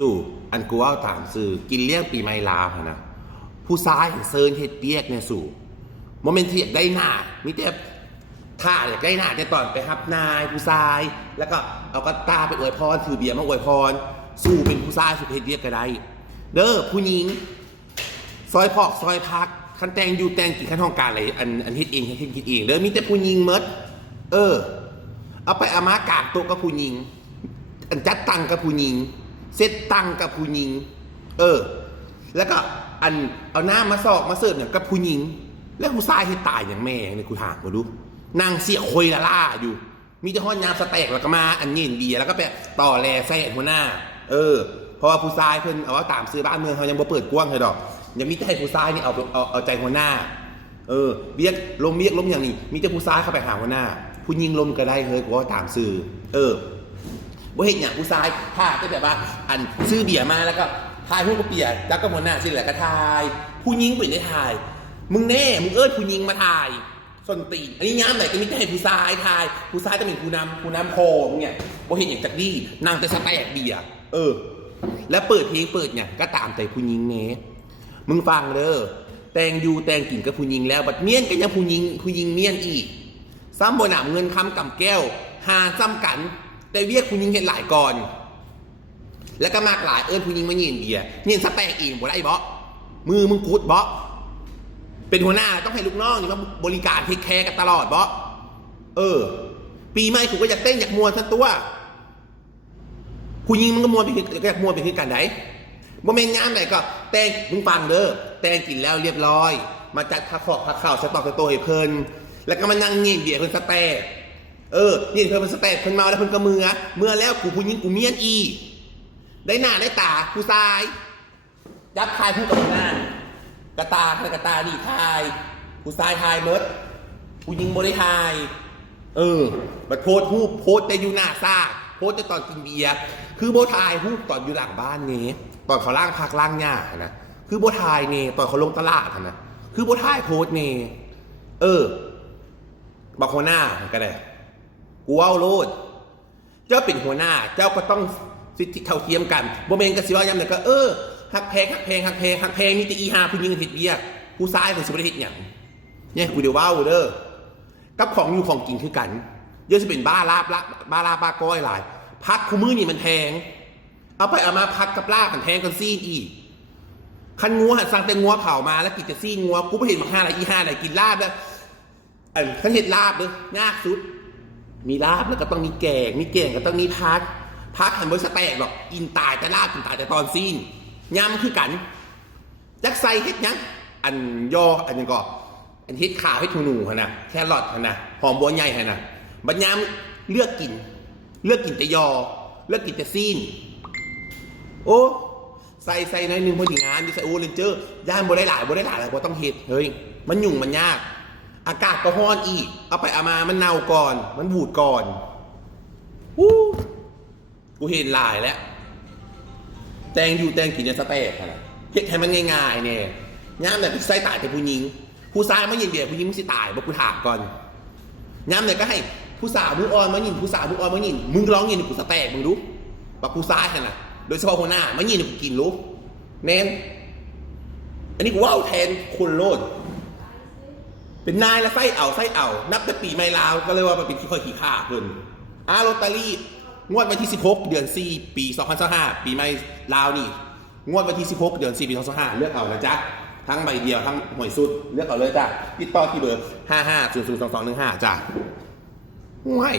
สู่อันกูว่าถามสื่อกินเลี้ยงปีใหม่ลาวนะผู้ซ้ายเซิร์นเฮ็ดเปียกเนี่ยสู่โมเมนต์ที่อยากได้หน้ามิแต่ถ้าอยากได้หน้าจะตอนไปฮับนายผู้ซ้ายแล้วก็เอากระตาไปอวยพรถือเบียร์มาอวยพรสู่เป็นผู้ซ้ายสู่เฮ็ดเปียกก็ได้เด้อผู้หญิงซอยพอกซอยพักคันแต่งอยู่แต่งกินขั้นห้องการอะไรอันเฮ็ดเองคิดเองเด้อมีแต่ผู้หญิงเมดเอาไปเอามากากโต๊ะกับผู้หญิงอันจัดตังกับผู้หญิงเซตตังกับผู้หญิงแล้วก็อันเอาน้ำมาซอกมาเสิร์ฟเนี่ยกับผู้หญิงแล้วผู้ชายที่ตายอย่างแม่เนี่ยกูถามมาดูนางเสียคอยละล่าอยู่มีแต่ห้องยามสแต็กแล้วก็มาอันเย็นเบียร์แล้วก็แบบต่อแลใส่หัวหน้าเพราะว่าผู้ชายเพิ่นเอาว่าตามซื้อบ้านเมืองเขายังบ่เปิดกว้างเลยดอกยังมีแต่ให้ผู้ชายนี่เอาใจหัวหน้าเบียร์ล้มอย่างนี้มีแต่ผู้ชายเข้าไปหาหัวหน้าผู้หญิงล้มก็ได้เฮ้ยกูว่าตามซื้อบ่เห็นอย่างผู้ชายถ้าก็แบบว่าอันซื้อเบียร์มาแล้วก็ทายหุ้นก็เปียกแล้วก็หัวหน้าสิแหละก็ทายผู้หญิงเป็นได้ทายมึงเอิ้นผู้หญิงมาทายส้นตีนอันนี้ย้ำไหนก็มีแต่ให้ผู้ชายทายผู้ชายจะเป็นผู้นำโคมึงเนี่ยบ่เห็นอย่างจักดีนางแต่สแต็กเบียร์แล้วเปิดเพลงเปิดเนี่ยก็ตามใจผู้หญิงเน่มึงฟังเด้อแต่งอยู่แต่งกินกับผู้หญิงแล้วบัดเมียนก็ยังผู้หญิงเมียนอีกซ้ำบ่หนำเงินคำกำแก้วหาซ้ำกันแต่เรียกผู้หญิงเห็นหลายก่อนแล้วก็มากหลายผู้หญิงมาเงียนเบียร์เงียนสแต็กเองบ่ได้บ่มือมึงกูดบ่เป็นหัวหน้าต้องให้ลูกน้องนี่มาบริการเทคแคร์กันตลอดบ่ปีใหม่กูก็อยากเต้นอยากมวนซะตัวผู้หญิงมันก็มวนไปอยากมวนไปคือกันไหนบ่แม่นยามไหนก็แต่งมึงฟังเด้อแต่งกินแล้วเรียบร้อยมาจัดผักข้าวสต๊อกสโตให้เพิ่นแล้วก็มานั่งเงียนเบียร์เพิ่นสแต็กนี่เพิ่นเป็นสแต็กเพิ่นเมาแล้วเพิ่นก็เมื่อแล้วกูผู้หญิงกูเมียนอีได้หน้าได้ตาผู้ชายยับทายผู้กับหน้ากระตาดีทายผู้ชายทายเมดผู้หญิงบ่ได้ทายบัดโพสต์รูปโพสต์แต่อยู่หน้าซ่าโพสต์แต่ตอนกินเบียร์คือบ่ทายรูปตอนอยู่หลังบ้านนี้ตอนเขาล่างพักล่างหญ้านะคือบ่ทายนี่ตอนเขาลงตลาดนะคือบ่ทายโพสต์นี่บอกหัวหน้าก็ได้กูเอาโลดเจ้าเป็นหัวหน้าเจ้าก็ต้องสิทธิเท่าเทียมกันบ่แม่นก็สิว่าย้ำไหนก็ฮักแพงนี่จะอีหาผู้หญิงเฮ็ดเบียร์ผู้ชายเพิ่นสิบ่ได้เฮ็ดหยังเนี่ยกูเดี๋ยวว้าวเด้อกับของอยู่ของกินคือกันเดี๋ยวสิเป็นบ้าลาบก้อยหลายพักคู่มื้อนี่มันแพงเอาไปเอามาพักกับลาบมันแพงกันซีนอีกคันงัวหันสั่งแต่งัวเผามาแล้วกินจะซีนงัวกูบ่เห็นมา5อะไรอี5อะไรกินลาบแล้วคันเฮ็ดลาบเด้อยากสุดมีลาบแล้วก็ต้องมีแกงก็ต้องมีพักหันบนสแต็กหรอกกินตายแต่ลาบกินตายแต่ตอนซีนยำคือกันจักใส่เฮ็ดยังอันย่ออันยังก็อันเฮ็ดขาเฮ็ดหูหนูหั่นน่ะแครอทหั่นน่ะหอมบัวใหญ่หั่นน่ะบัดยำเลือกกินแต่ยอเลือกกินแต่ซีนโอ้ใส่หน่อยนึงพอดีงานดิใส่โอเรนเจอร์ย่านบ่ได้หลายบ่ต้องเฮ็ดเฮ้ยมันยุ่งมันยากอากาศก็ร้อนอีกเอาไปเอามามันเน่าก่อนมันบูดก่อนกูเห็นหลายแล้วแต่งอยู่แต่งกินในสเต็กนะเฮ็ดให้มันง่ายๆเนี่ยย้ำเนี่ยใส่ตายแต่ผู้หญิงผู้ชายมายินเดียวผู้หญิงมึงสิตายบอกกูถามก่อนย้ำเนี่ยก็ให้ผู้สาวมึงอ่อนมายินมึงร้องยินกูสเต็กมึงรู้บอกผู้ชายนะโดยเฉพาะหัวหน้ามายินกูกินรู้เน้นอันนี้กูว่าแทนคนโลดเป็นนายแล้วไส้เอานับแต่ปีไม่ลาวก็เลยว่ามันเป็นที่ค่อยขี้ข้าเพิ่นลอตเตอรี่งวดวันที่16เดือน4ปี2025ปีไม่ลาวนี่งวดวันที่16เดือน4ปี2025เลือกเอานะจ๊ะทั้งใบเดียวทั้งหวยสุดเลือกเอาเลยจ้ะติดต่อที่เบอร์55002215จ้ะง่าย